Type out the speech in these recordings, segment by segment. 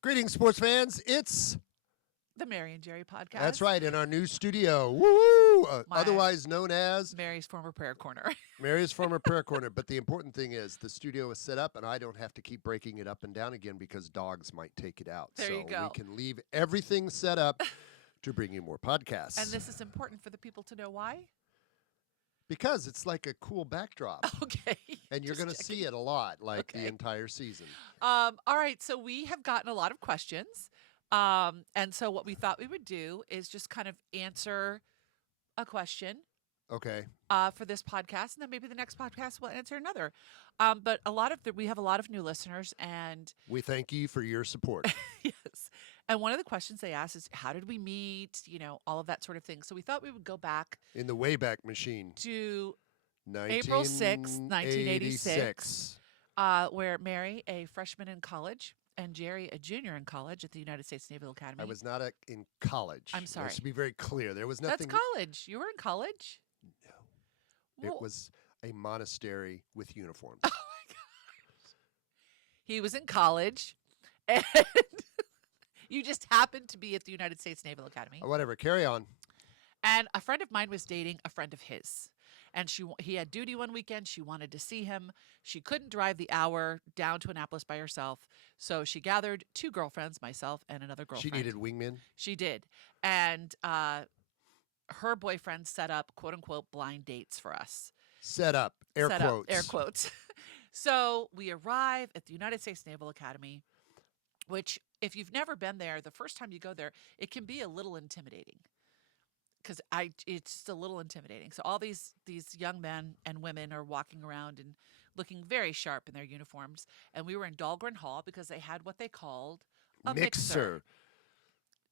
Greetings, sports fans. It's The Mary and Jerry podcast. That's right, in our new studio. Woo! Otherwise known as Mary's former prayer corner. Mary's former prayer corner. But the important thing is the studio is set up, and I don't have to keep breaking it up and down again because dogs might take it out. There so you go. We can leave everything set up to bring you more podcasts. And this is important for the people to know why. Because it's like a cool backdrop. Okay. And you're going to see it a lot, like the entire season. All right. So we have gotten a lot of questions. And so what we thought we would do is just kind of answer a question. Okay. For this podcast, and then maybe the next podcast we'll answer another. But we have a lot of new listeners, and we thank you for your support. Yes. And one of the questions they asked is, how did we meet? All of that sort of thing. So we thought we would go back in the Wayback Machine to April 6th, 1986, where Mary, a freshman in college, and Jerry, a junior in college at the United States Naval Academy. I was not in college. I'm sorry. Let's to be very clear. There was nothing. That's college. You were in college? No. It was a monastery with uniforms. Oh, my gosh. He was in college, and you just happened to be at the United States Naval Academy. Whatever. Carry on. And a friend of mine was dating a friend of his. And he had duty one weekend. She wanted to see him. She couldn't drive the hour down to Annapolis by herself. So she gathered two girlfriends, myself and another girlfriend. She needed wingmen? She did. And her boyfriend set up, quote unquote, blind dates for us. Set up. Air quotes. So we arrive at the United States Naval Academy, which if you've never been there, the first time you go there, it can be a little intimidating. Because it's just a little intimidating. So all these young men and women are walking around and looking very sharp in their uniforms. And we were in Dahlgren Hall because they had what they called a mixer.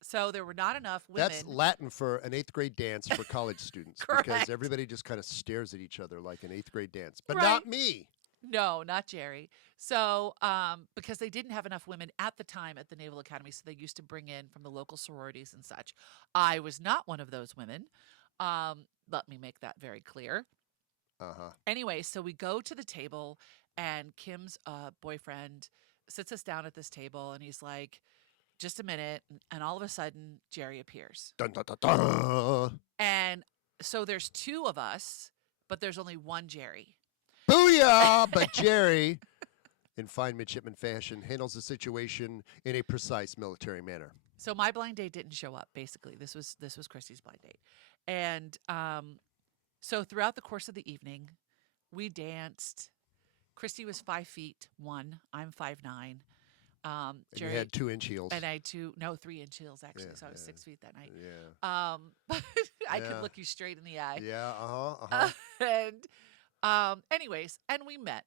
So there were not enough women. That's Latin for an 8th grade dance for college students. Correct. Because everybody just kind of stares at each other like an 8th grade dance. But right. Not me. No, not Jerry. So because they didn't have enough women at the time at the Naval Academy, so they used to bring in from the local sororities and such. I was not one of those women. Let me make that very clear. Uh-huh. Anyway, so we go to the table, and Kim's boyfriend sits us down at this table, and he's like, just a minute. And all of a sudden, Jerry appears. Dun, dun, dun, dun. And so there's two of us, but there's only one Jerry. Booyah! But Jerry, in fine midshipman fashion, handles the situation in a precise military manner. So my blind date didn't show up, basically. This was Christy's blind date. And so throughout the course of the evening, we danced. Christy was 5'1". I'm 5'9". And Jerry, you had 2-inch heels. And I had 3-inch heels, actually. So I was 6 feet that night. Yeah. I could look you straight in the eye. Yeah, And anyways, and we met.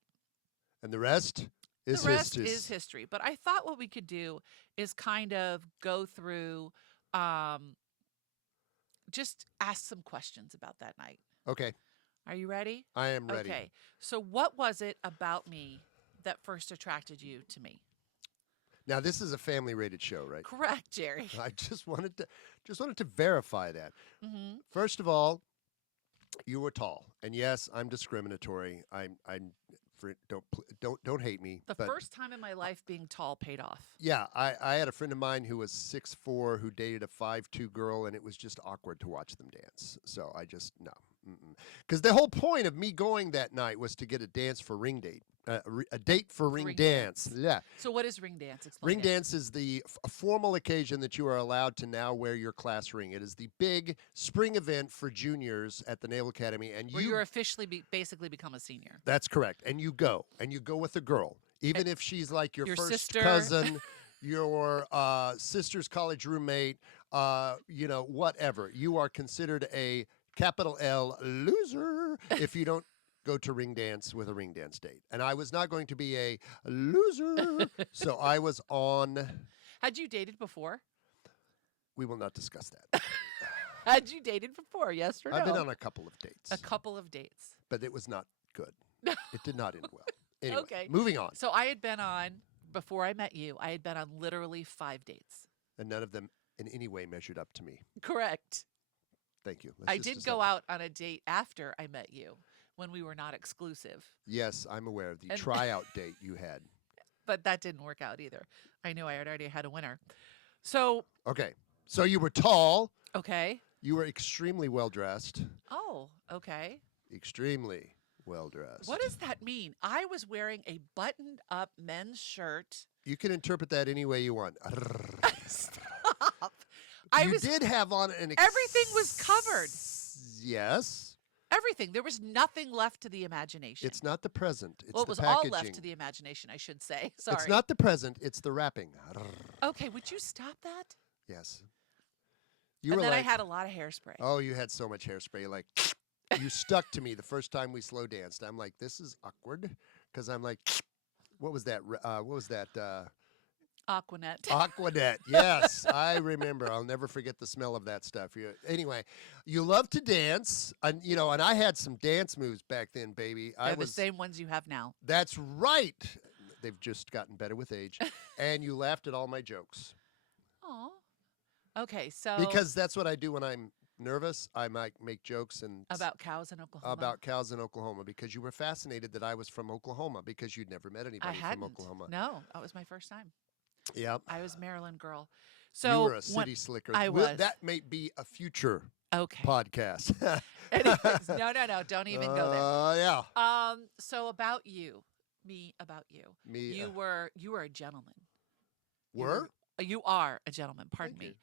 And the rest is history. But I thought what we could do is kind of go through, just ask some questions about that night. Okay. Are you ready? I am ready. Okay. So what was it about me that first attracted you to me? Now, this is a family-rated show, right? Correct, Jerry. I just wanted to verify that. Mm-hmm. First of all, you were tall, and yes, I'm discriminatory. Don't hate me. The first time in my life being tall paid off. Yeah, I had a friend of mine who was 6'4", who dated a 5'2" girl, and it was just awkward to watch them dance. So I just no, because the whole point of me going that night was to get a dance for ring date. A date for ring dance. Yeah. So what is ring dance? Explain ring dance is a formal occasion that you are allowed to now wear your class ring. It is the big spring event for juniors at the Naval Academy, and you're officially basically become a senior. That's correct. And you go with a girl, even if she's like your first sister. cousin, your sister's college roommate, whatever. You are considered a capital L loser if you don't go to ring dance with a ring dance date. And I was not going to be a loser, so I was on. Had you dated before? We will not discuss that. Had you dated before, yes or no? I've been on a couple of dates. A couple of dates. But it was not good. It did not end well. Anyway, okay. Moving on. So I had been on, before I met you, I had been on literally 5 dates. And none of them in any way measured up to me. Correct. Thank you. I did go out on a date after I met you when we were not exclusive. Yes, I'm aware of the tryout date you had. but that didn't work out either. I knew I had already had a winner. So, Okay. So you were tall. okay. You were extremely well dressed. Oh, okay. Extremely well dressed. What does that mean? I was wearing a buttoned up men's shirt. You can interpret that any way you want. Stop. I You was did have on an everything was covered. Yes. Everything. There was nothing left to the imagination. It's not the present. It's well, it the was packaging. all left to the imagination, I should say. Sorry. It's not the present. It's the wrapping. Okay, would you stop that? Yes. You And were then like, I had a lot of hairspray. oh, you had so much hairspray. Like, you stuck to me the first time we slow danced. I'm like, this is awkward. Because I'm like, what was that? What was that? Aquanet. Aquanet. Yes, I remember. I'll never forget the smell of that stuff. Anyway, you love to dance, and and I had some dance moves back then, baby. They're the same ones you have now. That's right. They've just gotten better with age. And you laughed at all my jokes. Oh. Okay, so Because that's what I do when I'm nervous. I might make jokes about cows in Oklahoma. about cows in Oklahoma, because you were fascinated that I was from Oklahoma because you'd never met I anybody hadn't. from Oklahoma. No, that was my first time. Yep. I was Maryland girl. You So were a city slicker. I was. That may be a future okay. podcast. Anyways, no, don't even go there. Yeah. So about you, about you. Me. You were a gentleman. Were? You are a gentleman. Pardon Thank me.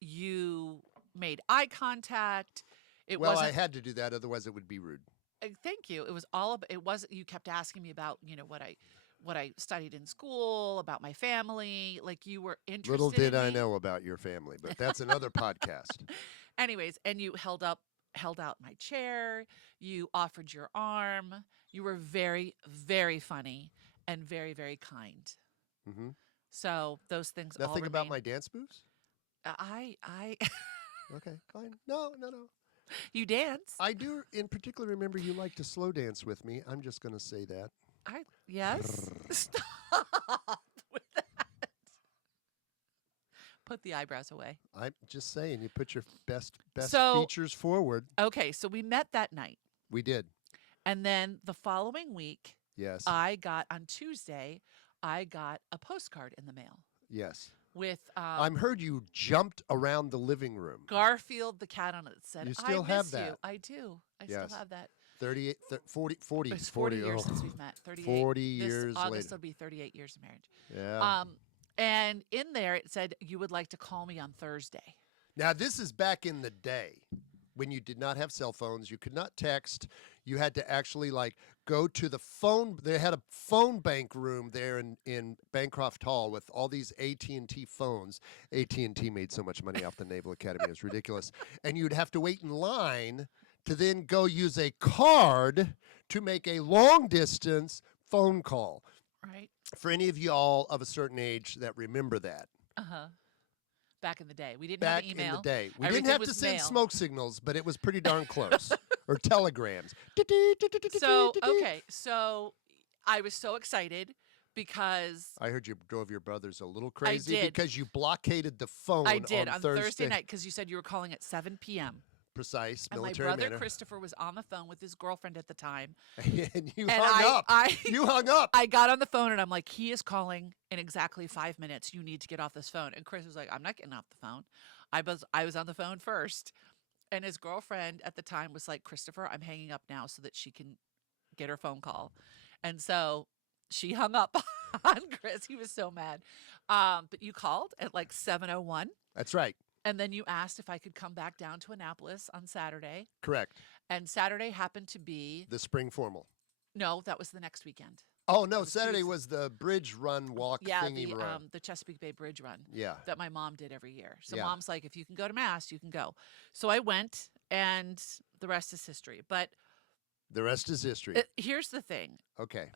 You made eye contact. It Well, wasn't. I had to do that, otherwise it would be rude. Thank you. It was all about. It wasn't. You kept asking me about what I studied in school, about my family. Like you were interested. Little did in I me. know about your family, but that's another podcast. Anyways, and you held out my chair. You offered your arm. You were very, very funny and very, very kind. Mm-hmm. So those things. Nothing all about remain. my dance moves? I. Okay, fine. No. You dance. I do, in particular, remember you like to slow dance with me. I'm just going to say that. Yes. Stop with that. Put the eyebrows away. I'm just saying, you put your best So- features forward. Okay, so we met that night, We did. and then the following week, Yes. on Tuesday, I got a postcard in the mail Yes. with I'm heard you jumped around the living room. Garfield the cat on it that said, You still I have miss that? you. I do. I Yes. still have that. 38, 40. It's 40 years oh, since we've met. 38. 40 this years August later. will be 38 years of marriage. Yeah. And in there it said, you would like to call me on Thursday. Now, this is back in the day when you did not have cell phones. You could not text. You had to actually go to the phone. They had a phone bank room there in Bancroft Hall with all these AT&T phones. AT&T made so much money off the Naval Academy. It was ridiculous. And you'd have to wait in line to then go use a card to make a long-distance phone call. Right? For any of y'all of a certain age that remember that. Uh-huh. Back in the day. We didn't Back have email. in the day. We Everything didn't have was to send mail. smoke signals, but it was pretty darn close. Or telegrams. So, okay. So I was so excited because I heard you drove your brothers a little crazy did. because you blockaded the phone I did on Thursday. Thursday night because you said you were calling at 7 p.m. Precise, And my military brother manner. Christopher was on the phone with his girlfriend at the time. And you And hung up. You hung up. I got on the phone and I'm like, he is calling in exactly 5 minutes. You need to get off this phone. And Chris was like, I'm not getting off the phone. I was on the phone first. And his girlfriend at the time was like, Christopher, I'm hanging up now so that she can get her phone call. And so she hung up on Chris. He was so mad. But you called at like 7:01. That's right. And then you asked if I could come back down to Annapolis on Saturday. Correct. And Saturday happened to be, The spring formal. no, that was the next weekend. Oh, no. was Saturday Tuesday. was the bridge run walk Yeah, thingy run. the Chesapeake Bay Bridge run Yeah. that my mom did every year. So Yeah. mom's like, if you can go to Mass, you can go. So I went, and the rest is history. But The rest is history. here's the thing. Okay.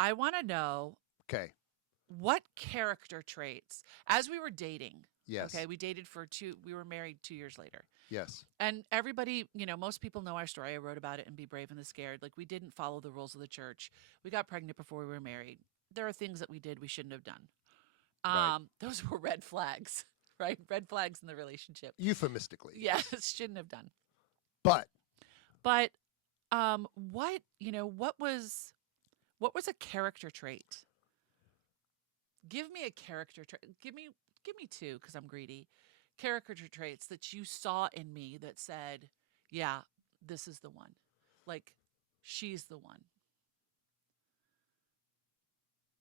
I want to know Okay. what character traits, as we were dating, Yes. okay, we dated we were married 2 years later. Yes. And everybody, most people know our story. I wrote about it in Be Brave and the Scared. Like, we didn't follow the rules of the church. We got pregnant before we were married. There are things that we did we shouldn't have done. Right. Those were red flags, right? Red flags in the relationship. Euphemistically. Yes, shouldn't have done. But But what was a character trait Give me a character trait. Give me two because I'm greedy. Character traits that you saw in me that said, "Yeah, this is the one." Like, she's the one.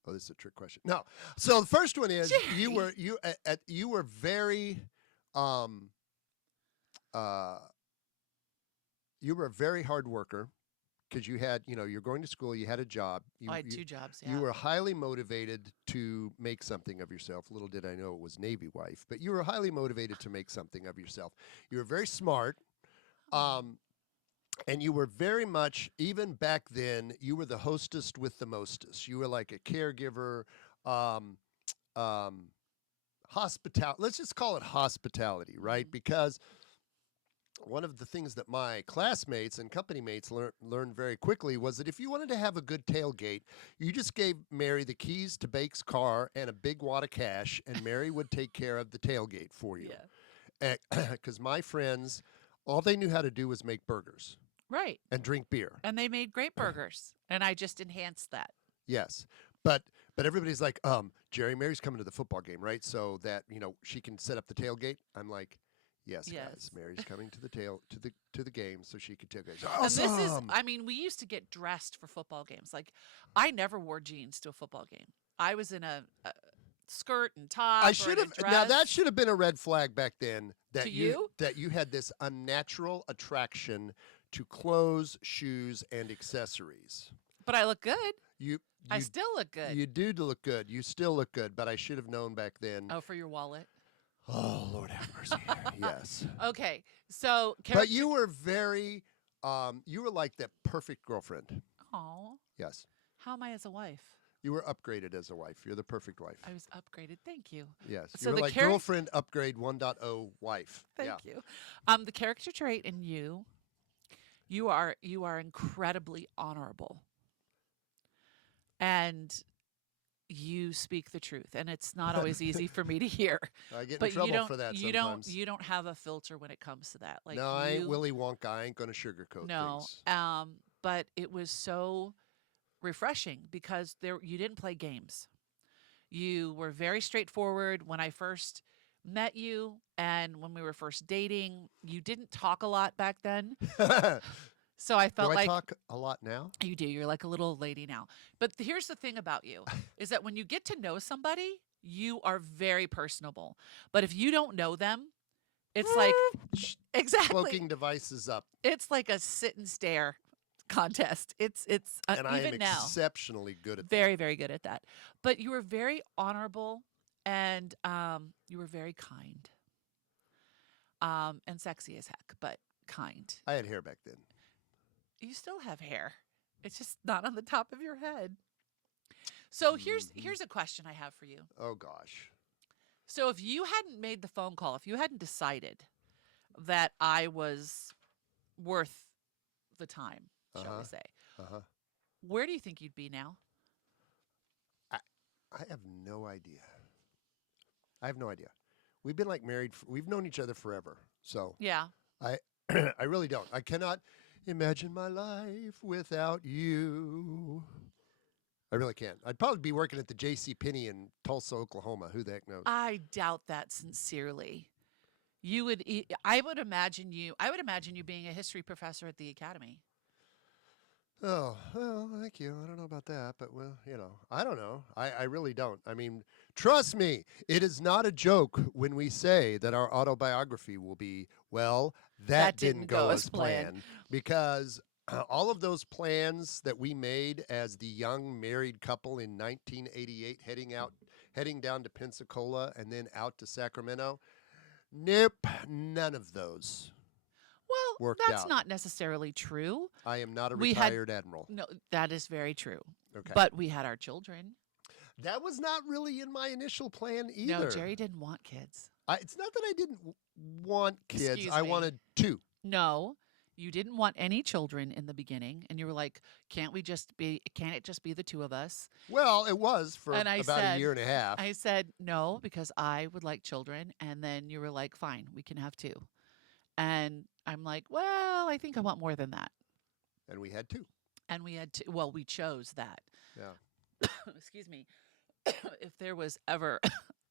Oh, this is a trick question. No. So the first one is Jerry. you were very um uh you were a very hard worker because you had, you're going to school, you had a job, Oh, I had two jobs. you Yeah. were highly motivated to make something of yourself. Little did I know it was Navy wife, but you were highly motivated to make something of yourself. You were very smart. Oh. Um, and you were very much, even back then, you were the hostess with the mostest. You were like a caregiver, um, um, let's just call it hospitality, right? Mhm. Because one of the things that my classmates and company mates learned very quickly was that if you wanted to have a good tailgate, you just gave Mary the keys to Bake's car and a big wad of cash, and Mary would take care of the tailgate for you. Yeah. Because my friends, all they knew how to do was make burgers Right. and drink beer. And they made great burgers, and I just enhanced that. Yes. But everybody's like, Jerry, Mary's coming to the football game, right? So that, she can set up the tailgate. I'm like, yes, guys, Yes. Mary's coming to the game so she can tailgate. And this is, Awesome. I mean, we used to get dressed for football games. Like, I never wore jeans to a football game. I was in a skirt and top I or should in a have now dress. that should have been a red flag back then To you? that you had this unnatural attraction to clothes, shoes, and accessories. But I look good. You I you still look good. you do look good. You still look good, but I should have known back then. Oh, for your wallet. Oh, Lord have mercy. Yes. Okay. So, But you were very you were like that perfect girlfriend. Oh, Yes. how am I as a wife? You were upgraded as a wife. You're the perfect wife. I was upgraded. Thank you. Yes. So you were the like girlfriend upgrade 1.0 wife. Thank Yeah. you. The character trait in you are incredibly honorable, and you speak the truth, and it's not always easy for me to hear. I get in But trouble for that you sometimes. don't have a filter when it comes to that. Like No, I ain't you, Willy Wonka. I ain't gonna sugarcoat no. things. But it was so refreshing because you didn't play games. You were very straightforward when I first met you and when we were first dating. You didn't talk a lot back then. So I Do felt I like talk a lot now? you do. You're like a little old lady now. But here's the thing about you is that when you get to know somebody, you are very personable. But if you don't know them, it's like exactly. Cloaking devices up, It's like a sit and stare contest. It's and I am even now exceptionally good at that. very very good at that. But you were very honorable and you were very kind. And sexy as heck, but kind. I had hair back then. You still have hair. It's just not on the top of your head. So here's a question I have for you. Oh gosh. So if you hadn't made the phone call, if you hadn't decided that I was worth the time, shall we say, Uh-huh. where do you think you'd be now? I have no idea. I have no idea. We've been like married. We've known each other forever. So Yeah. I, I really don't. I cannot imagine my life without you. I really can't. I'd probably be working at the J.C. Penney in Tulsa, Oklahoma. Who the heck knows? I doubt that sincerely. You would I would imagine you being a history professor at the academy. Oh, well, thank you. I don't know about that, but well, I don't know. I really don't. I mean, trust me, it is not a joke when we say that our autobiography will be, well, that didn't go as planned. Because all of those plans that we made as the young married couple in 1988 heading down to Pensacola and then out to Sacramento, nope, none of those Well, worked that's out. not necessarily true. I am not a We had- retired admiral. No, that is very true. Okay. But we had our children. That was not really in my initial plan either. No, Jerry didn't want kids. It's not that I didn't want kids. Excuse I me. wanted two. No, you didn't want any children in the beginning, and you were like, can't it just be the two of us? Well, it was for And I about said- a year and a half. I said, no, because I would like children. And then you were like, fine, we can have two. And I'm like, well, I think I want more than that. And we had two. And we had to, well, we chose that. Yeah. Excuse me. if there was ever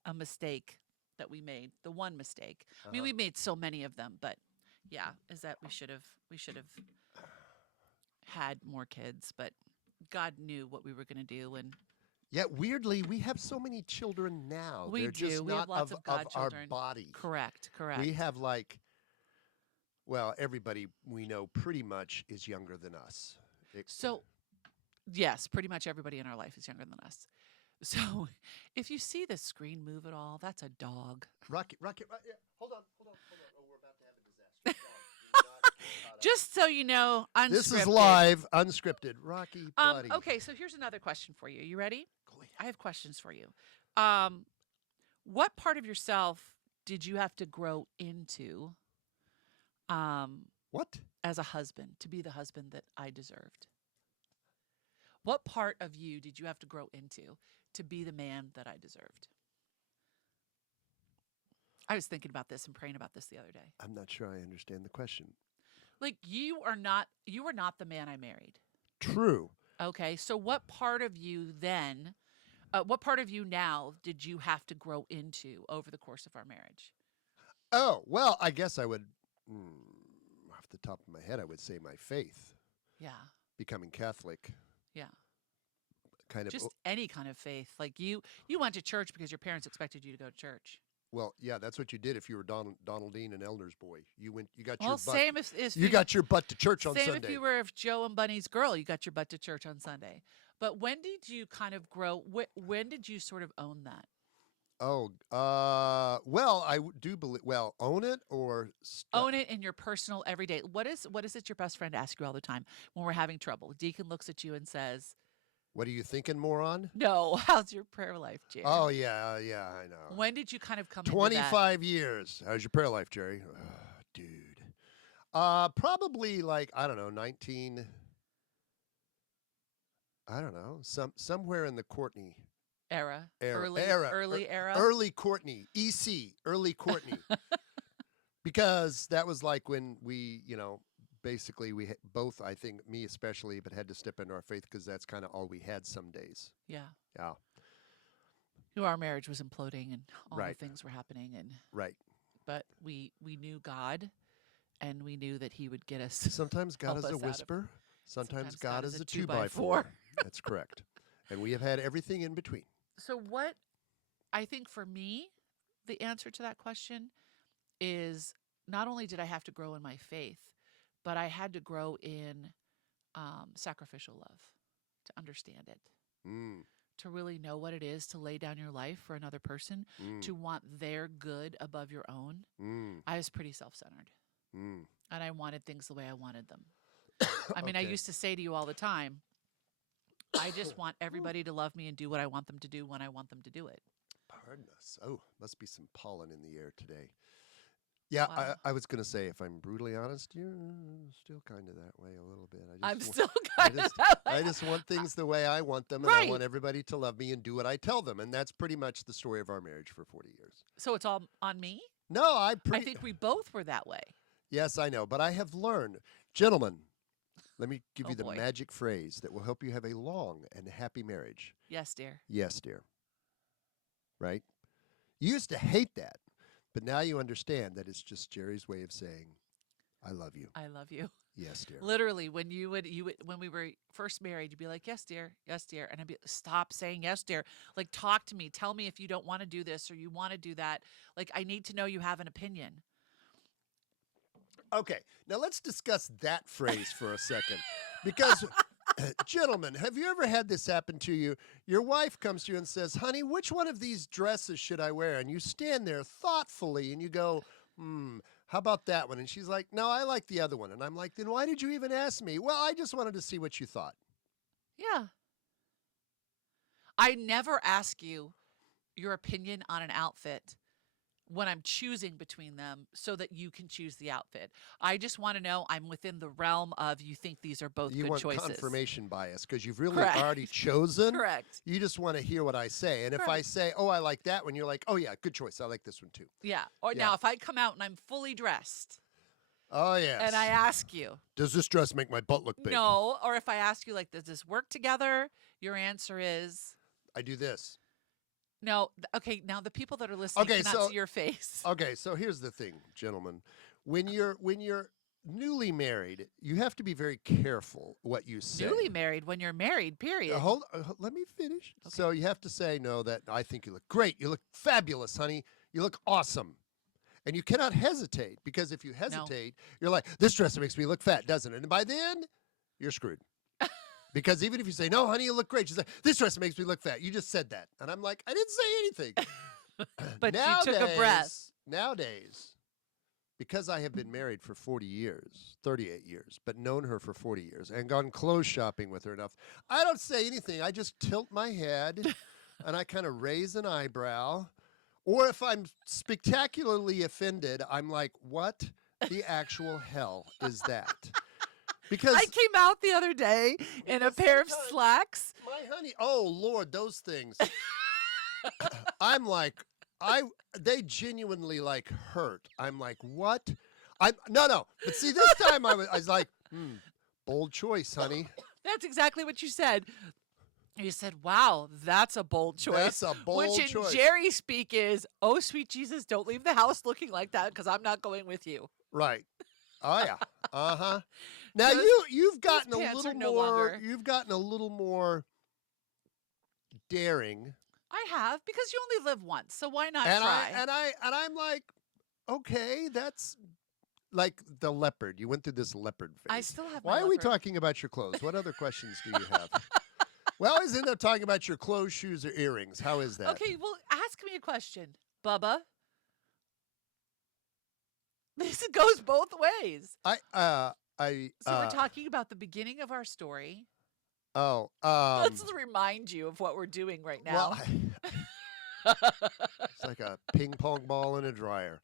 a mistake that we made, the one mistake. I mean, Uh-huh. we made so many of them, but yeah, is that we should have had more kids, but God knew what we were going to do, and Yet weirdly, we have so many children now. we They're just do. We have not lots of of our godchildren. body. Correct, correct. We have like, well, everybody we know pretty much is younger than us. So, yes, pretty much everybody in our life is younger than us. So, if you see the screen move at all, that's a dog. Rocket, yeah. Hold on. Oh, we're about to have a disaster. Dog, do not get caught up. Just so you know, unscripted. This is live, unscripted. Rocky, buddy. Okay, so here's another question for you. You ready? Go ahead. I have questions for you. What part of yourself did you have to grow into What? as a husband to be the husband that I deserved? What part of you did you have to grow into to be the man that I deserved? I was thinking about this and praying about this the other day. I'm not sure I understand the question. Like you were not the man I married. True. Okay, so what part of you then, what part of you now did you have to grow into over the course of our marriage? Oh, well, I guess I would, off the top of my head, I would say my faith, Yeah, becoming Catholic, yeah. kind of. Just any kind of faith. Like you went to church because your parents expected you to go to church. Well, yeah, that's what you did if you were Donaldine and Elder's boy. You got Well, your butt. same if You got your butt to church on same Sunday. if you were Joe and Bunny's girl, you got your butt to church on Sunday. But when did you kind of grow? When did you sort of own that? Oh, well, do believe. Well, own it or Own it in your personal everyday. What is it your best friend asks you all the time when we're having trouble? Deacon looks at you and says, What are you thinking, moron? "No, how's your prayer life, Jerry?" Oh yeah, I know. When did you kind of come into that? 25 years. How's your prayer life, Jerry? Dude. Probably like I don't know, 19. I don't know, somewhere in the Courtney era, era, early era. early Courtney, early Courtney, because that was like when we, basically we both, I think me especially, but had to step into our faith because that's kind of all we had some days. Yeah. Yeah. Our marriage was imploding and all Right. the things were happening, and Right. but we knew God, and we knew that He would get us. Sometimes God Help is us a out of- whisper. Sometimes God is a 2x4. 2x4. That's correct. And we have had everything in between. So what I think for me, the answer to that question is not only did I have to grow in my faith, but I had to grow in sacrificial love to understand it, Mm, to really know what it is to lay down your life for another person, mm, to want their good above your own. mm, I was pretty self-centered, mm. and I wanted things the way I wanted them. I mean, I Okay. used to say to you all the time, I just want everybody to love me and do what I want them to do when I want them to do it. Pardon us. Oh, must be some pollen in the air today. Yeah, Wow. I was going to say, if I'm brutally honest, you're still kind of that way a little bit. I'm wa- still I kind of just, that way. I just want things the way I want them, and I Right. want everybody to love me and do what I tell them. And that's pretty much the story of our marriage for 40 years. So it's all on me? No, I think we both were that way. Yes, I know, but I have learned. Gentlemen, let me give Oh, you the boy. magic phrase that will help you have a long and happy marriage. Yes, dear. Yes, dear. Right? You used to hate that, but now you understand that it's just Jerry's way of saying, I love you. I love you. Yes, dear. Literally, when you would when we were first married, you'd be like, "Yes, dear. Yes, dear." And I'd be, "Stop saying yes, dear. Like, talk to me. Tell me if you don't want to do this or you want to do that. Like, I need to know you have an opinion." Okay, now let's discuss that phrase for a second. Because, gentlemen, have you ever had this happen to you? Your wife comes to you and says, honey, which one of these dresses should I wear? And you stand there thoughtfully and you go, how about that one? And she's like, no, I like the other one. And I'm like, then why did you even ask me? Well, I just wanted to see what you thought. Yeah. I never ask you your opinion on an outfit when I'm choosing between them so that you can choose the outfit. I just want to know I'm within the realm of you think these are both You good want choices. confirmation bias because you've really Correct. already chosen. Correct. You just want to hear what I say. And if I Correct. say, oh, I like that one, you're like, oh, yeah, good choice. I like this one too. Yeah. Or Yeah. now if I come out and I'm fully dressed Oh, yes. and I ask you, Does this dress make my butt look big? no, or if I ask you like, does this work together? Your answer is, I do this. No, okay, now the people that are listening Okay, cannot so see your face. okay, so here's the thing, gentlemen. When you're newly married, you have to be very careful what you say. Newly married when you're married, period. Let me finish. Okay. So you have to say no. That I think you look great. You look fabulous, honey. You look awesome. And you cannot hesitate because if you No. hesitate, you're like, this dress makes me look fat, doesn't it? And by then, you're screwed. Because even if you say, no, honey, you look great, she's like, this dress makes me look fat. You just said that. And I'm like, I didn't say anything. But you took a breath. Nowadays, because I have been married for 40 years, 38 years, but known her for 40 years and gone clothes shopping with her enough, I don't say anything. I just tilt my head and I kind of raise an eyebrow. Or if I'm spectacularly offended, I'm like, what the actual hell is that? Because I came out the other day in a pair of slacks. my honey, oh Lord, those things. I'm like, they genuinely like hurt. I'm like, what? No. But see, this time I was like, bold choice, honey. That's exactly what you said. You said, wow, that's a bold choice. That's a bold Which in choice. Jerry speak is, oh, sweet Jesus, don't leave the house looking like that because I'm not going with you. Right. Oh yeah. Uh-huh. Now Those- you've gotten a pants little are no more longer- you've gotten a little more daring. I have, because you only live once, so why not And try? I'm like, okay, that's like the leopard. You went through this leopard phase. I still have my Why are we leopard. talking about your clothes? What other questions do you have? We always end up talking about your clothes, shoes, or earrings. How is that? Okay, well, ask me a question, Bubba. This goes both ways. I So we're talking about the beginning of our story. oh Let's remind you of what we're doing right now. well, it's like a ping pong ball in a dryer.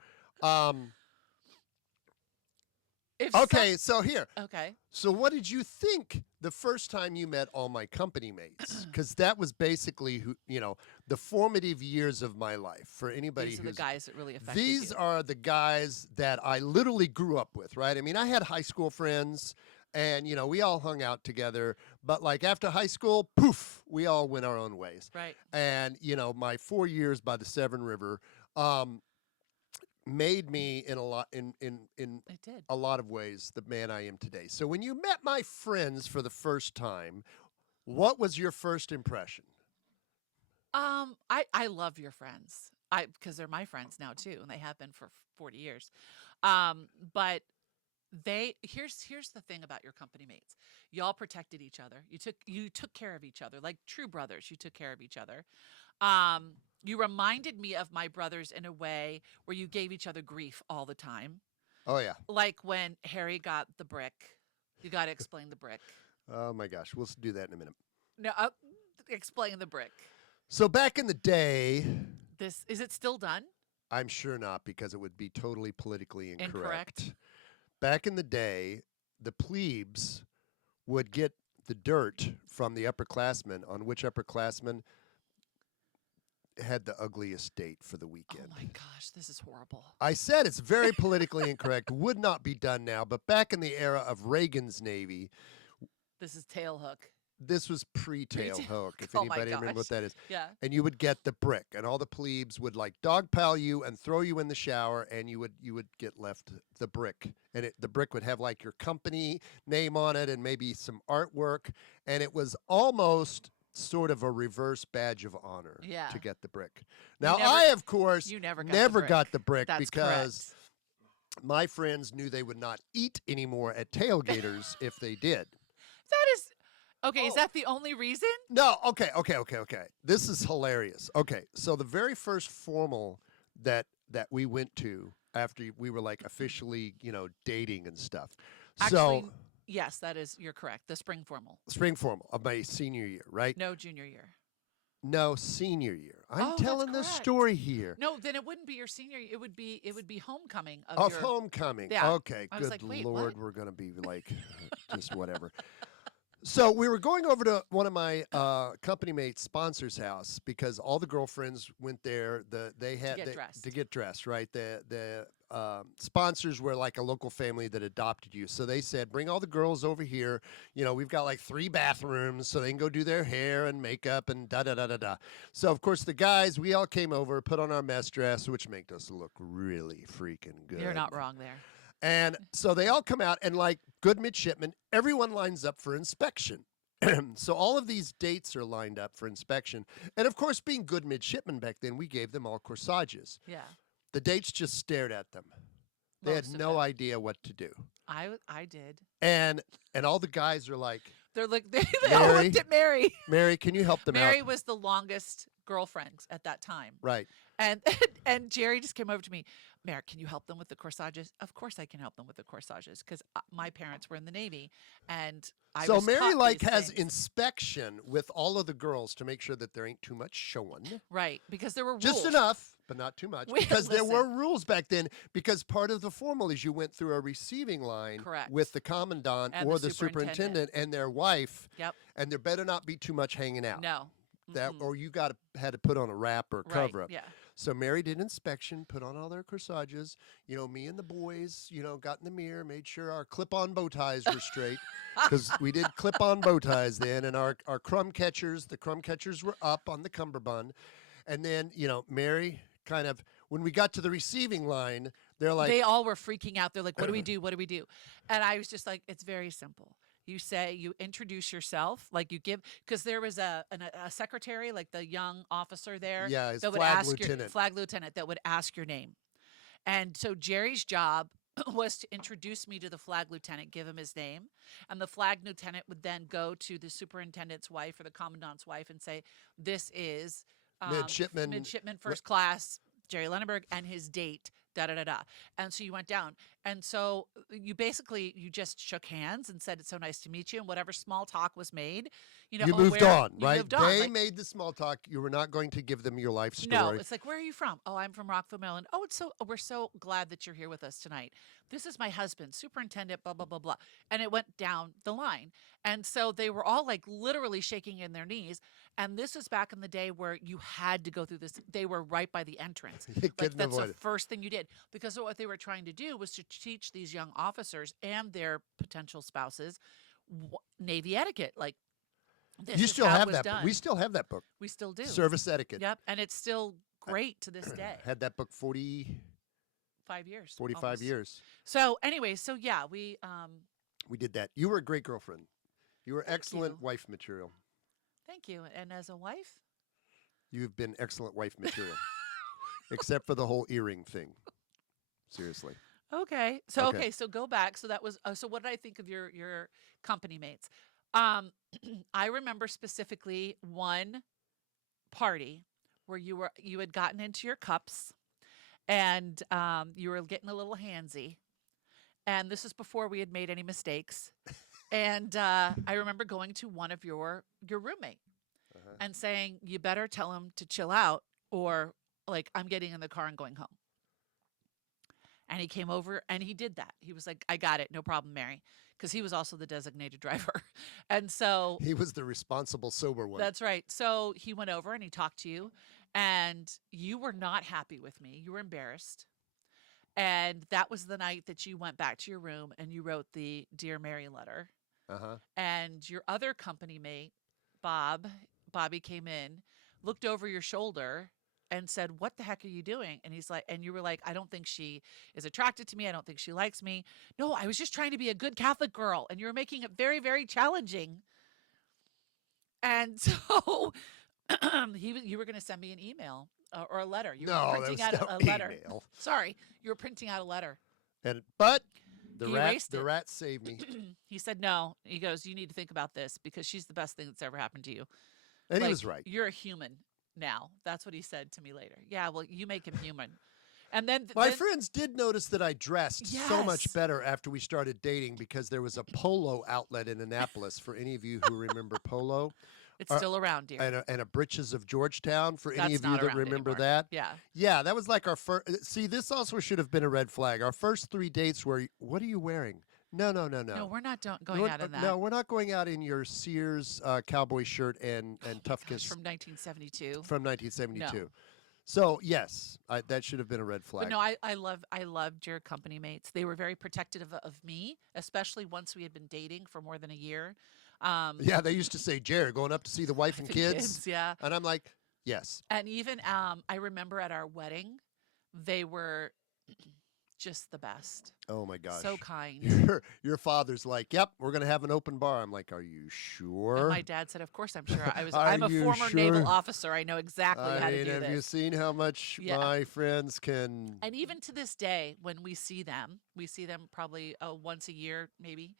If Okay, so here. Okay. So what did you think the first time you met all my company mates? Because that was basically the formative years of my life. For anybody These are who's the guys that really affected these you. are the guys that I literally grew up with, right? I mean, I had high school friends and we all hung out together, but like after high school, poof, we all went our own ways. Right. And my 4 years by the Severn River made me in It did. a lot of ways the man I am today. So when you met my friends for the first time, what was your first impression? I love your friends. Because they're my friends now too, and they have been for 40 years. But here's the thing about your company mates. Y'all protected each other. You took care of each other like true brothers. You took care of each other. You reminded me of my brothers in a way where you gave each other grief all the time. Oh yeah. Like when Harry got the brick. You got to explain the brick. Oh my gosh, we'll do that in a minute. No, explain the brick. So back in the day, Is it still done? I'm sure not because it would be totally politically incorrect. Incorrect. Back in the day, the plebes would get the dirt from the upperclassmen on which upperclassmen had the ugliest date for the weekend. Oh my gosh, this is horrible. I said it's very politically incorrect, would not be done now, but back in the era of Reagan's Navy, This is tail hook. this was pre-tail hook, if Oh my anybody remember what gosh. that is. Yeah. And you would get the brick, and all the plebes would like dogpile you and throw you in the shower, and you would get left the brick, and the brick would have like your company name on it and maybe some artwork, and it was almost sort of a reverse badge of honor Yeah. to get the brick. Now never- I, of course, You never got never the brick. got the brick That's because correct. my friends knew they would not eat anymore at tailgaters if they did. That is okay. Is Oh. that the only reason? No, okay. This is hilarious. Okay, so the very first formal that we went to after we were like officially, dating and stuff. Actually, So yes, that is. You're correct. The spring formal. spring formal of my senior year, right? No, junior year. No, senior year. Oh, I'm that's telling the correct. story here. No, then it wouldn't be your senior. It would be homecoming of Of your. homecoming. Yeah. Okay, I was good like, wait, Lord, what? we're gonna be like just whatever. So we were going over to one of my company mates' sponsors' house because all the girlfriends went there. They To had get they, dressed. to get dressed, right? The sponsors were like a local family that adopted you, so they said, "Bring all the girls over here. You know, we've got like 3 bathrooms, so they can go do their hair and makeup and da da da da da." So of course the guys, we all came over, put on our mess dress, which made us look really freaking good. You're not wrong there. And so they all come out, and like good midshipmen, everyone lines up for inspection. So all of these dates are lined up for inspection. And of course, being good midshipmen back then, we gave them all corsages. Yeah. The dates just stared at them. They Most had of no them. idea what to do. I did. And all the guys are like, They're like they all Mary, looked at Mary. Mary, can you help them Mary out? was the longest girlfriend at that time. Right. And and Jerry just came over to me. Mary, can you help them with the corsages? Of course I can help them with the corsages because my parents were in the Navy and I So was Mary taught like these has things. inspection with all of the girls to make sure that there ain't too much showing. Right, because there were Just rules. enough, but not too much. We- Because there listen. were rules back then. Because part of the formal is you went through a receiving line Correct. with the commandant And or the the superintendent and their wife, Yep. and there better not be too much hanging out. No. That Mm-mm. or you had to put on a wrap or Right, cover up. yeah. So Mary did inspection, put on all their corsages. You know, me and the boys, got in the mirror, made sure our clip-on bow ties were straight. Because we did clip-on bow ties then, and our the crumb catchers were up on the cummerbund. And then, Mary kind of, when we got to the receiving line, they're like, They all were freaking out. They're like, "What do we do? What do we do?" And I was just like, "It's very simple. You introduce yourself, like you give, because there was a secretary, like the young officer there, yeah, his that would flag ask your lieutenant. flag lieutenant that would ask your name. And so Jerry's job was to introduce me to the flag lieutenant, give him his name, and the flag lieutenant would then go to the superintendent's wife or the commandant's wife and say, "This is Midshipman. first class Jerry Lenaburg and his date." Da da da da. And so you went down, and so you just shook hands and said, "It's so nice to meet you," and whatever small talk was made, You "Oh, moved on, you right? moved on." They Like, made the small talk. You were not going to give them your life story. no, it's like, "Where are you from?" "Oh, I'm from Rockville, Maryland." "Oh, we're so glad that you're here with us tonight. This is my husband, superintendent, blah, blah, blah, blah." And it went down the line. And so they were all like literally shaking in their knees. And this was back in the day where you had to go through this. They were right by the entrance. You Like couldn't that's avoid the it. first thing you did. Because what they were trying to do was to teach these young officers and their potential spouses Navy etiquette. Like this You is still how it have was that. done. We still have that book, We still do. Service Etiquette. Yep. And it's still great to this day. Had that book 40, 5 years. 45 almost. years. So anyway, so yeah, we We did that. You were a great girlfriend. You were Thank excellent you. wife material. thank you. And as a wife, You've been excellent wife material, except for the whole earring thing. Seriously. okay. So Okay. okay, so go back. So that was so what did I think of your company mates? Um I remember specifically one party where you had gotten into your cups and you were getting a little handsy. And this is before we had made any mistakes. And I remember going to one of your roommate Uh-huh. and saying, "You better tell him to chill out, or like I'm getting in the car and going home." And he came over and he did that. He was like, "I got it, no problem, Mary," because he was also the designated driver. And so He was the responsible, sober one. that's right. So he went over and he talked to you, and you were not happy with me. You were embarrassed. And that was the night that you went back to your room and you wrote the Dear Mary letter. Uh-huh. And your other company mate, Bobby came in, looked over your shoulder and said, "What the heck are you doing?" And he's like, and you were like, "I don't think she is attracted to me. I don't think she likes me. No, I was just trying to be a good Catholic girl." And you were making it very, very challenging. And so you were going to send me an email or a letter. You were No, printing that was out no a letter. email. Sorry, you were printing out a letter. But the He rat, erased the it. rat saved me, He said, "No." He goes, "You need to think about this because she's the best thing that's ever happened to you." and he Like, was right. "You're a human now." That's what he said to me later. Yeah, well, you make him human. And then, My friends did notice that I dressed so much Yes. better after we started dating because there was a Polo outlet in Annapolis. For any of you who remember Polo, it's still around, dear. and a Britches of Georgetown. For any That's of you not that around remember anymore. that, Yeah. yeah, that was like our first. See, this also should have been a red flag. Our first 3 dates were, "What are you wearing?" No, no, no, No, no. we're not going out in that. No, we're not going out in your Sears cowboy shirt and Oh my tough gosh, kiss from 1972. from No. 1972. So yes, that should have been a red But flag. no, I loved your company mates. They were very protective of me, especially once we had been dating for more than a year. Yeah, they used to say, "Jared, going up to see the wife and The kids," yeah. and I'm like, "Yes." And even I remember at our wedding, they were just the best. Oh my gosh. So kind. Your father's like, "Yep, we're gonna have an open bar." I'm like, "Are you And sure?" my dad said, "Of course, I'm sure. Are I'm a you former sure? naval officer. I know exactly I how to mean, do have you this." seen how much Yeah. my friends can? And even to this day, when we see them probably once a year, maybe.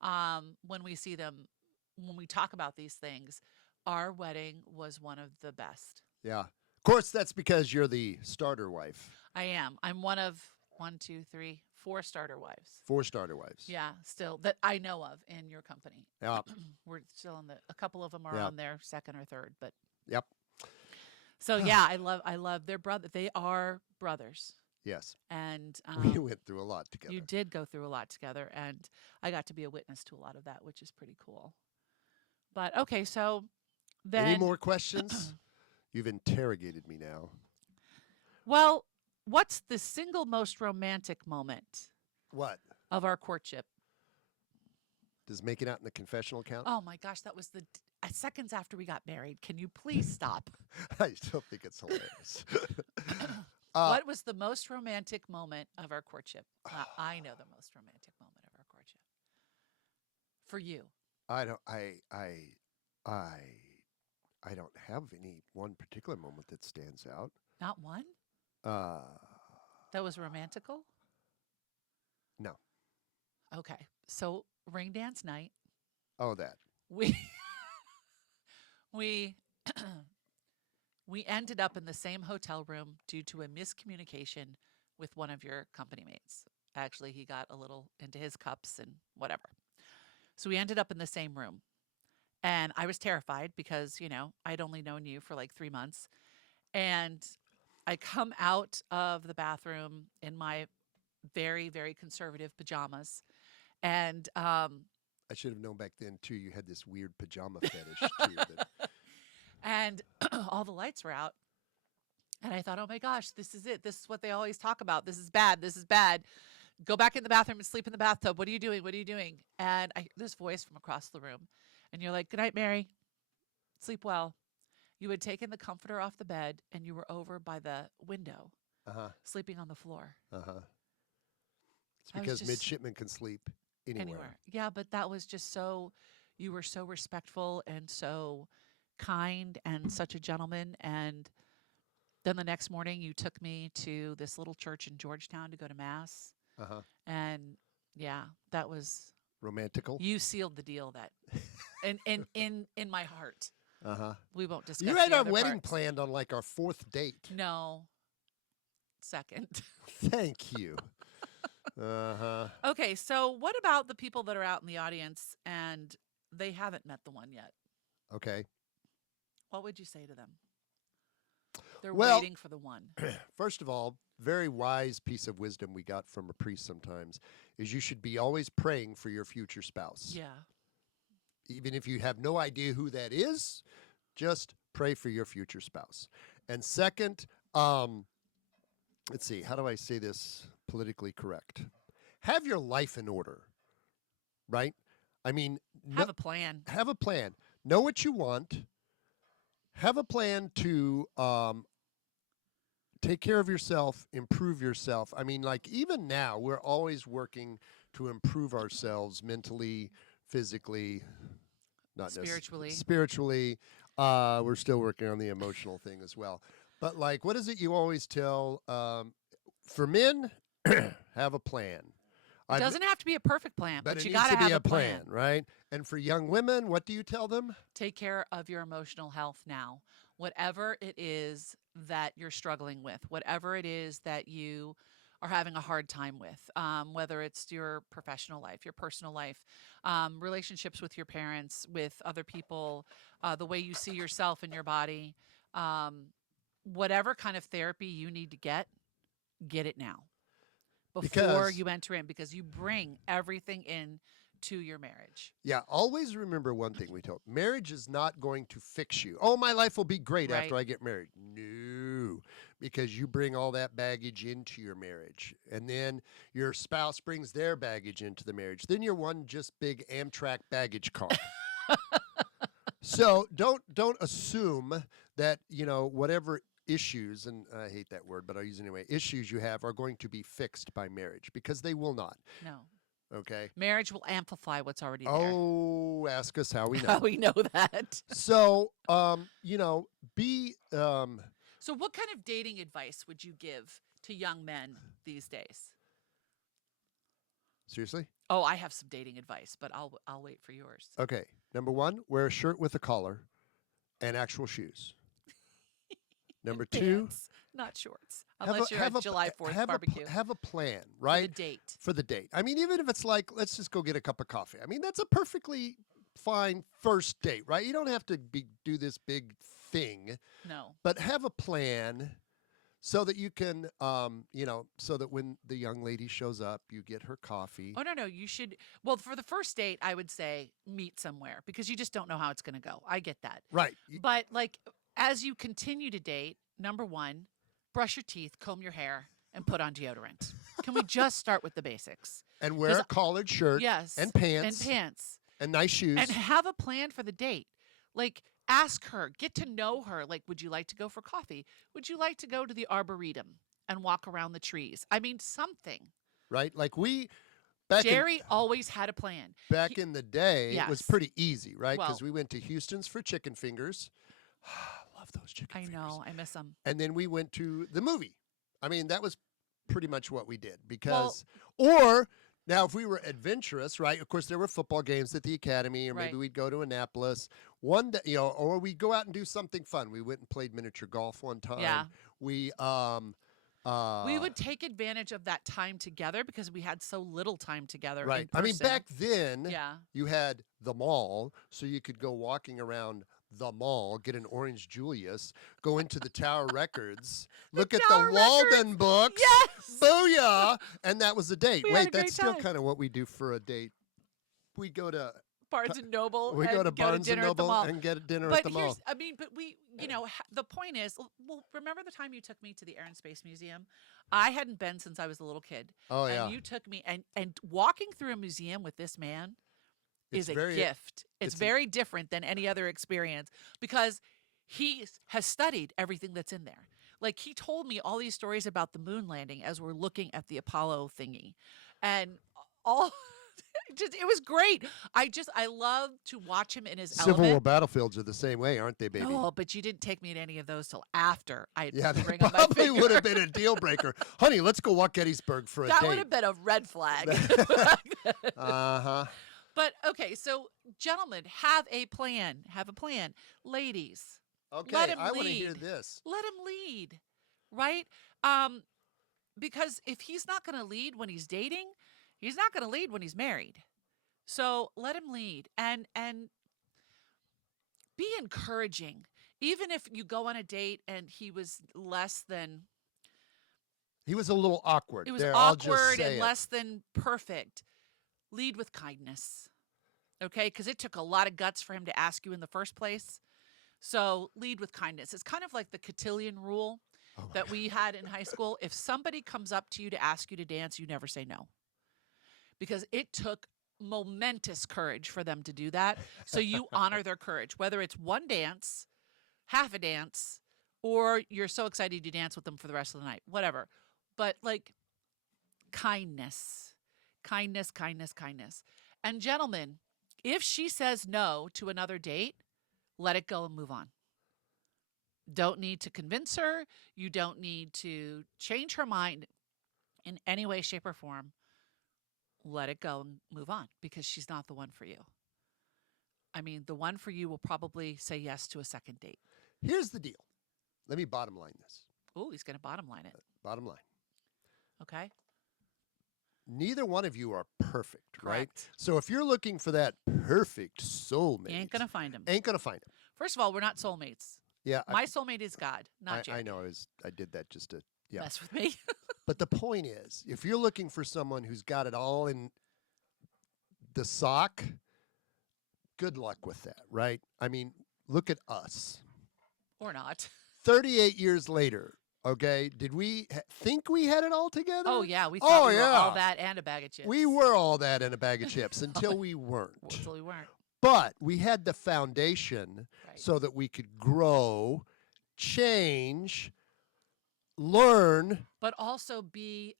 When we see them, when we talk about these things, our wedding was one of the best. Yeah. Of course, that's because you're the starter wife. I am. I'm one of 4 starter wives. 4 starter wives. Yeah, still that I know of in your company. Yeah. We're still on a couple of them are Yeah. on their second or third, but Yep. so yeah, I love their brother. They are brothers, Yes. and We went through a lot together. you did go through a lot together, and I got to be a witness to a lot of that, which is pretty cool. But okay, so then Any more questions? You've interrogated me now. well, what's the single most romantic moment What? of our courtship? Does making out in the confessional count? Oh my gosh, that was the seconds after we got married. Can you please stop? I still think it's hilarious. What was the most romantic moment of our courtship? I know the most romantic moment of our courtship. For you. I don't. I don't have any one particular moment that stands out. Not one? Uh, That was romantical? no. Okay. So ring dance night. Oh, that. We we we ended up in the same hotel room due to a miscommunication with one of your company mates. Actually, he got a little into his cups and whatever. So we ended up in the same room. And I was terrified because, I'd only known you for like 3 months. And I come out of the bathroom in my very, very conservative pajamas. And I should have known back then too. You had this weird pajama fetish too. and all the lights were out. And I thought, oh my gosh, this is it. This is what they always talk about. This is bad. This is bad. Go back in the bathroom and sleep in the bathtub. What are you doing? What are you doing? And I hear this voice from across the room. And you're like, good night, Mary. Sleep well. You had taken the comforter off the bed and you were over by the window, sleeping on the floor. It's because midshipmen can sleep anywhere. Yeah, but that was just you were so respectful and so kind and such a gentleman. And then the next morning you took me to this little church in Georgetown to go to mass. And yeah, that was romantical. You sealed the deal that in my heart. We won't discuss. You had the our other wedding parts. planned on like our 4th date. No. Second. Thank you. Okay, so what about the people that are out in the audience and they haven't met the one yet? Okay. What would you say to them? They're Well, waiting for the one. First of all, very wise piece of wisdom we got from a priest sometimes is you should be always praying for your future spouse. Yeah. Even if you have no idea who that is, just pray for your future spouse. And second, let's see, how do I say this politically correct? Have your life in order, right? I mean, Have a plan. Have a plan. Know what you want. Have a plan to take care of yourself, improve yourself. I mean, like even now, we're always working to improve ourselves mentally, physically, not spiritually. Spiritually, we're still working on the emotional thing as well. But like, what is it you always tell? For men, have a plan. It doesn't have to be a perfect plan, but you it got needs to to have be a a plan, right? And for young women, what do you tell them? Take care of your emotional health now. Whatever it is that you're struggling with, whatever it is that you are having a hard time with, whether it's your professional life, your personal life, relationships with your parents, with other people, the way you see yourself and your body, whatever kind of therapy you need to get it now. before Because you enter in, because you bring everything in to your marriage. yeah, always remember one thing we told. Marriage is not going to fix you. Oh, my life will be great Right. after I get married. No, because you bring all that baggage into your marriage. And then your spouse brings their baggage into the marriage. Then you're one just big Amtrak baggage car. So don't assume that, whatever issues, and I hate that word, but I'll use it anyway, issues you have are going to be fixed by marriage, because they will not. No. Okay. Marriage will amplify what's already there. Oh, ask us how we know. How we know that. So, be So what kind of dating advice would you give to young men these days? seriously? Oh, I have some dating advice, but I'll wait for yours. Okay. Number 1, wear a shirt with a collar and actual shoes. Number 2, Pants, not shorts, have unless a, you're have at a, July 4th have barbecue. have a plan, For the right? date. For the date. I mean, even if it's like, let's just go get a cup of coffee. I mean, that's a perfectly fine first date, right? You don't have to do this big thing, No. but have a plan so that you can, so that when the young lady shows up, you get her coffee. Oh, no. You should. Well, for the first date, I would say meet somewhere, because you just don't know how it's going to go. I get that. Right. But like, as you continue to date, number 1, brush your teeth, comb your hair, and put on deodorant. Can we just start with the basics? And wear a collared shirt. Yes. And pants. And pants. And nice shoes. And have a plan for the date. Like, ask her, get to know her. Like, would you like to go for coffee? Would you like to go to the Arboretum and walk around the trees? I mean, something. Right? Like Jerry always had a plan. Back in the day, it was Yes. pretty easy, right? Because Well- we went to Houston's for chicken fingers. Love those chicken I fingers. know, I miss them. And then we went to the movie. I mean, that was pretty much what we did. Because, or now if we were adventurous, right? Of course, there were football games at the academy, or maybe Right. we'd go to Annapolis. One day, or we'd go out and do something fun. We went and played miniature golf one time. Yeah. We We would take advantage of that time together because we had so little time together. right. In I mean, person. back then, Yeah. you had the mall, so you could go walking around the mall, get an orange Julius, go into the Tower Records, look at the Tower Records! Walden books, Yes. booyah, and that was the date. We had a Wait, that's great still time. kind of what we do for a date. We go to Barnes and Noble. we and go to Barnes and dinner at the Noble mall. and get a dinner But at the mall. here's, I mean, but we, the point is, well, remember the time you took me to the Air and Space Museum? I hadn't been since I was a little kid. Oh yeah, And you took me, and walking through a museum with this man It's is a very- gift. It's it's a- very different than any other experience because he has studied everything that's in there. Like, he told me all these stories about the moon landing as we're looking at the Apollo thingy, and all. It was great. I love to watch him in his Civil War element. battlefields are the same way, aren't they, baby? Oh, but you didn't take me to any of those till after I Yeah, that ring on my probably finger. would have been a deal breaker. Honey, let's go walk Gettysburg for a That date. would have been a red flag. Uh-huh. But okay, so gentlemen, have a plan. Have a plan. Ladies, Okay, Let him I want to hear lead. this. let him lead, right? Because if he's not going to lead when he's dating, he's not going to lead when he's married. So let him lead and be encouraging. Even if you go on a date and he was less than He was a little awkward. it was There, I'll just awkward say and it. less than perfect, lead with kindness. Okay? Because it took a lot of guts for him to ask you in the first place. So lead with kindness. It's kind of like the cotillion rule Oh my that we had in high school. If somebody comes up to you to ask you to dance, you never say no. Because it took momentous courage for them to do that. So you honor their courage, whether it's one dance, half a dance, or you're so excited you dance with them for the rest of the night, whatever. But like kindness, kindness, kindness, kindness. And gentlemen, if she says no to another date, let it go and move on. Don't need to convince her. You don't need to change her mind in any way, shape, or form. Let it go and move on because she's not the one for you. I mean, the one for you will probably say yes to a second date. Here's the deal. Let me bottom line this. Oh, he's going to bottom line it. Bottom line. Okay. Neither one of you are perfect, right? Correct. So if you're looking for that perfect soulmate, You ain't going to find him. ain't gonna find him. First of all, we're not soulmates. Yeah, My soulmate is God, not I Jerry. know. I did that just to Yeah. mess with me. But the point is, if you're looking for someone who's got it all in the sock, good luck with that, right? I mean, look at us. Or not. 38 years later, okay, did we think we had it all together? Oh, yeah. We Oh, thought we were yeah. all that and a bag of chips. We were all that in a bag of chips until we weren't. Until we weren't. But we had the foundation Right. so that we could grow, change, learn, But also be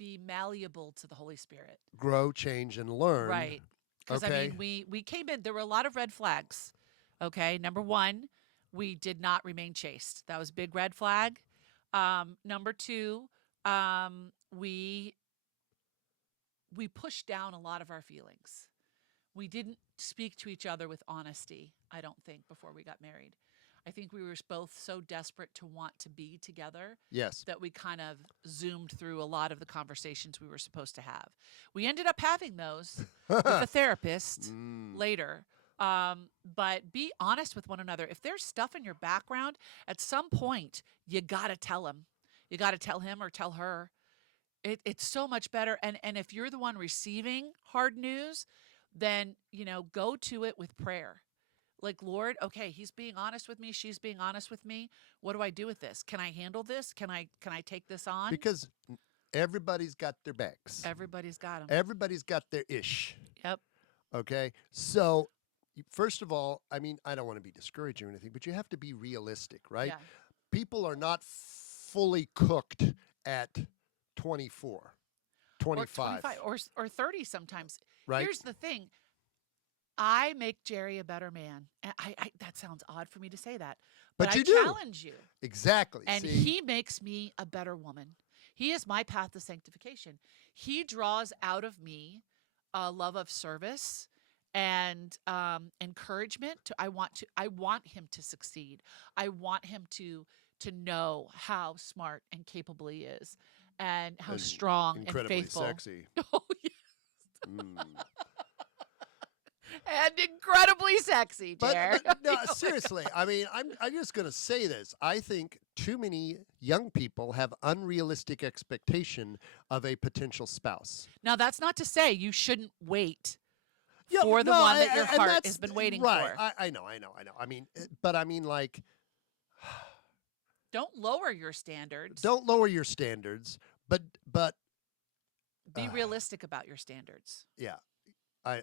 malleable to the Holy Spirit. grow, change, and learn. Right. Because, Okay. I mean, we came in, there were a lot of red flags. Okay. Number one, we did not remain chaste. That was a big red flag. Number two, we pushed down a lot of our feelings. We didn't speak to each other with honesty, I don't think, before we got married. I think we were both so desperate to want to be together Yes. that we kind of zoomed through a lot of the conversations we were supposed to have. We ended up having those with a therapist later. But be honest with one another. If there's stuff in your background, at some point, you got to tell him. You got to tell him or tell her. It's so much better. And if you're the one receiving hard news, then, go to it with prayer. Like, Lord, okay, he's being honest with me. She's being honest with me. What do I do with this? Can I handle this? Can I take this on? Because everybody's got their bags. Everybody's got them. Everybody's got their ish. Yep. Okay. So, first of all, I mean, I don't want to be discouraging or anything, but you have to be realistic, right? Yeah. People are not fully cooked at 24, 25. Or 30 sometimes. Right. Here's the thing. I make Jerry a better man. And I that sounds odd for me to say that. But I you do. challenge you. Exactly. And See? he makes me a better woman. He is my path to sanctification. He draws out of me a love of service and encouragement. I want him to succeed. I want him to know how smart and capable he is, and how And strong and incredibly faithful. sexy. Oh, yes. Mm. And incredibly sexy, But, Jer. but no, seriously, I mean, I'm just going to say this. I think too many young people have unrealistic expectation of a potential spouse. Now, that's not to say you shouldn't wait Yeah, for the no, one that your and heart that's- has been waiting right. for. I know. I mean, but I mean, like, Don't lower your standards. don't lower your standards, but Be realistic about your standards. yeah, I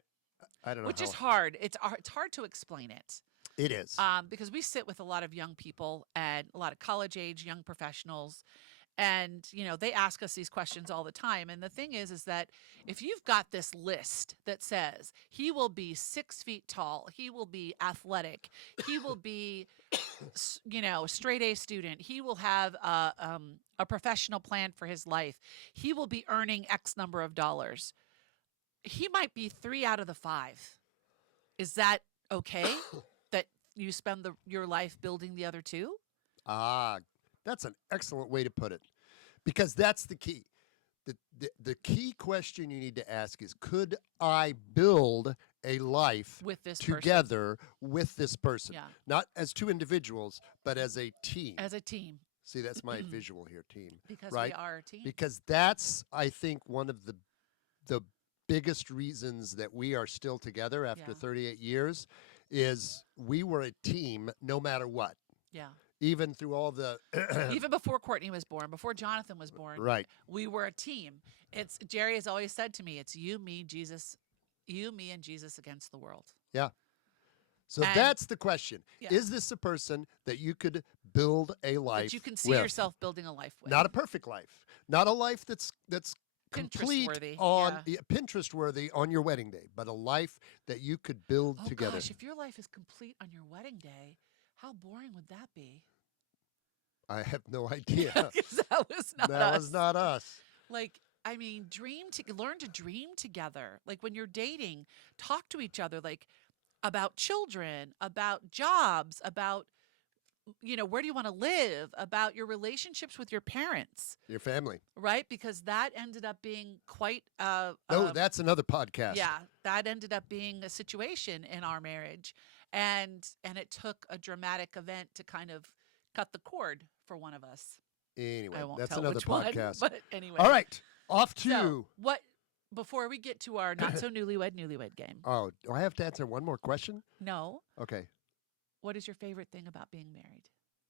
don't know. Which is hard. It's hard to explain it. It is. Because we sit with a lot of young people and a lot of college age young professionals, and they ask us these questions all the time. And the thing is that if you've got this list that says he will be 6 feet tall, he will be athletic, he will be straight A student, he will have a professional plan for his life, he will be earning X number of dollars, he might be 3 out of the 5. Is that okay? That you spend your life building the other 2? That's an excellent way to put it, because that's the key. The key question you need to ask is, could I build a life With this together with this person? Yeah. Not as two individuals, but as a team. As a team. See, that's my visual here, team. Because right? we are a team. Because that's, I think, one of the biggest reasons that we are still together after Yeah. 38 years is we were a team no matter what. Yeah. Even through all the Even before Courtney was born, before Jonathan was born, right. we were a team. Jerry has always said to me, it's you, me, Jesus, you, me, and Jesus against the world. Yeah. So And- that's the question. Yeah. Is this a person that you could build a life That you can see with? yourself building a life with. Not a perfect life. Not a life that's complete Pinterest-worthy, on yeah. Pinterest worthy on your wedding day, but a life that you could build Oh together. gosh, if your life is complete on your wedding day, how boring would that be? I have no idea. 'Cause that was not That us. was not us. Like, I mean, learn to dream together. Like when you're dating, talk to each other, like about children, about jobs, about, where do you want to live, about your relationships with your parents, Your family. right? Because that ended up being quite That's another podcast. yeah, that ended up being a situation in our marriage. And it took a dramatic event to kind of cut the cord for one of us. Anyway, I won't that's tell another which one, podcast. but anyway. All right, off to. So, before we get to our not so newlywed game. Oh, do I have to answer one more question? No. Okay. What is your favorite thing about being married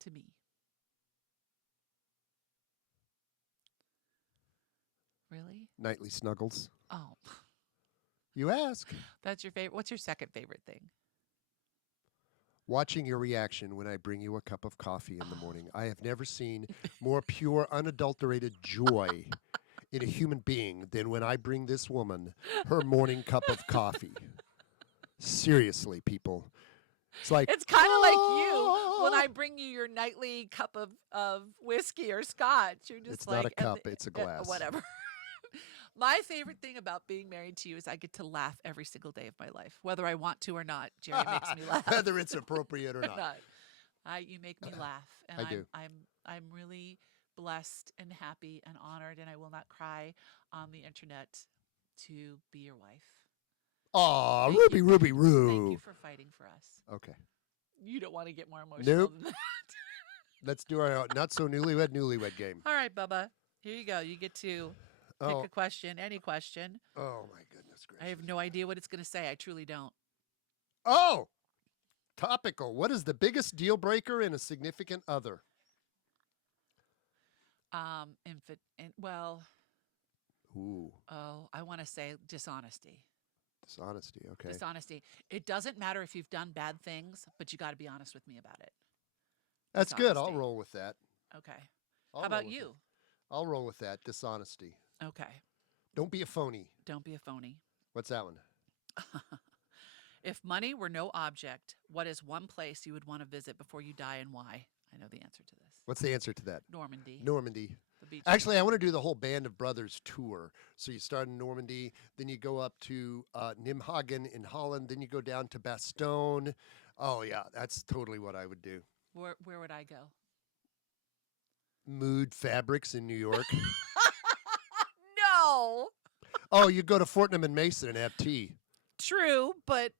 to me? Really? Nightly snuggles. Oh, You ask. that's your favorite. What's your second favorite thing? Watching your reaction when I bring you a cup of coffee in the Oh. morning. I have never seen more pure, unadulterated joy in a human being than when I bring this woman her morning cup of coffee. Seriously, people. It's like It's kind of like you when I bring you your nightly cup of whiskey or scotch. You're just It's like not a cup, it's a glass. whatever. My favorite thing about being married to you is I get to laugh every single day of my life, whether I want to or not. Jerry makes me laugh. Whether it's appropriate or not. You make me laugh, and I do. I'm really blessed and happy and honored, and I will not cry on the internet to be your wife. Aw, Thank Ruby, you. Ruby, Thank Roo. you for fighting for us. Okay. You don't want to get more emotional Nope. than that. Let's do our not so newlywed game. All right, Bubba. Here you go. You get to pick Oh, a question, any question. oh my goodness gracious. I have no idea what it's going to say. I truly don't. Oh, topical. What is the biggest deal breaker in a significant other? Well, Ooh, I want to say dishonesty. dishonesty. Okay. Dishonesty. It doesn't matter if you've done bad things, but you got to be honest with me about it. That's good. I'll dishonesty. roll with that. Okay. I'll How roll about with you? it. I'll roll with that. Dishonesty. Okay. Don't be a phony. Don't be a phony. What's that one? If money were no object, what is one place you would want to visit before you die and why? I know the answer to this. What's the answer to that? Normandy. Normandy. The beach. Actually, I want to do the whole Band of Brothers tour. So you start in Normandy, then you go up to Nimhagen in Holland, then you go down to Bastogne. Oh, yeah, that's totally what I would do. Where would I go? Mood Fabrics in New York. No. Oh, you go to Fortnum and Mason and have tea. True, but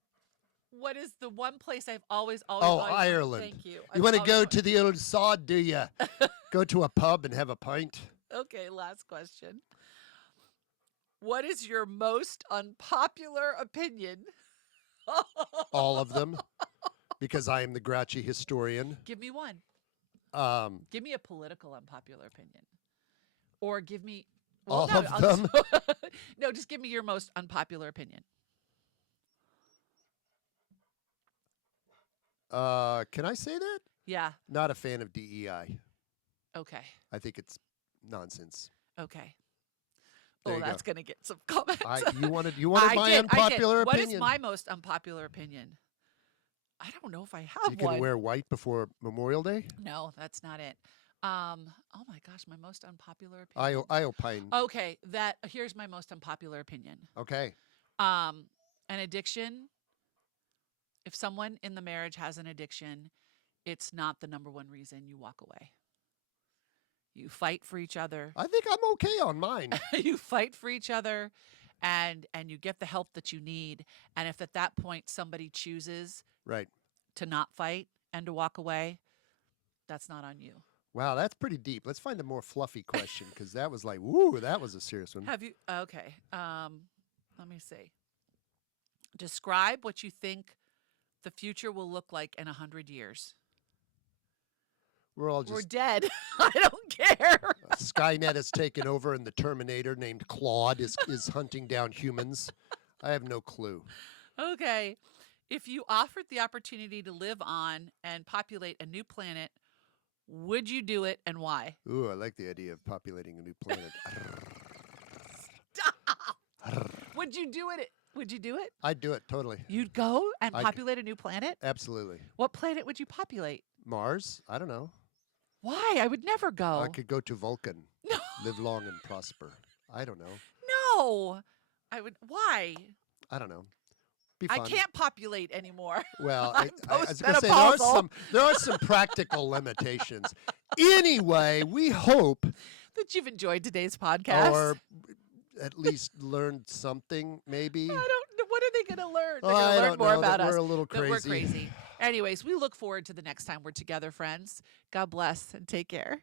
what is the one place I've always Oh, Ireland. Thank you. You want to go to the old sod, do you? Go to a pub and have a pint? Okay, last question. What is your most unpopular opinion? All of them, because I am the grouchy historian. Give me one. Um, Give me a political unpopular opinion. Or give me All no, of I'll them? no, just give me your most unpopular opinion. Can I say that? Yeah. Not a fan of DEI. Okay. I think it's nonsense. Okay. There Oh, you go. that's gonna get some comments. You wanted I my did. unpopular What opinion. is my most unpopular opinion? I don't know if I have You can one. wear white before Memorial Day? No, that's not it. Oh my gosh, my most unpopular opinion. I opine. Okay, here's my most unpopular opinion. Okay. An addiction. If someone in the marriage has an addiction, it's not the number one reason you walk away. You fight for each other. I think I'm okay on mine. You fight for each other and you get the help that you need. And if at that point somebody chooses Right. to not fight and to walk away, that's not on you. Wow, that's pretty deep. Let's find a more fluffy question because that was like, woo, that was a serious one. Have you okay. Let me see. Describe what you think the future will look like in 100 years. We're all We're just dead. I don't care. Skynet has taken over and the Terminator named Claude is hunting down humans. I have no clue. Okay. If you offered the opportunity to live on and populate a new planet, would you do it and why? Ooh, I like the idea of populating a new planet. Stop. Would you do it? Would you do it? I'd do it totally. You'd go and I- populate a new planet? Absolutely. What planet would you populate? Mars? I don't know. Why? I would never go. I could go to Vulcan. No. Live long and prosper. I don't know. No. I would. Why? I don't know. Be I fun. can't populate anymore. Well, I'm I was going to say there are postmenopausal. some practical limitations. Anyway, we hope That you've enjoyed today's podcast. or at least learned something. Maybe. I don't know. What are they going to learn? They're I going to learn don't more know that about us. we're a little That we're crazy. crazy. Anyways, we look forward to the next time we're together, friends. God bless and take care.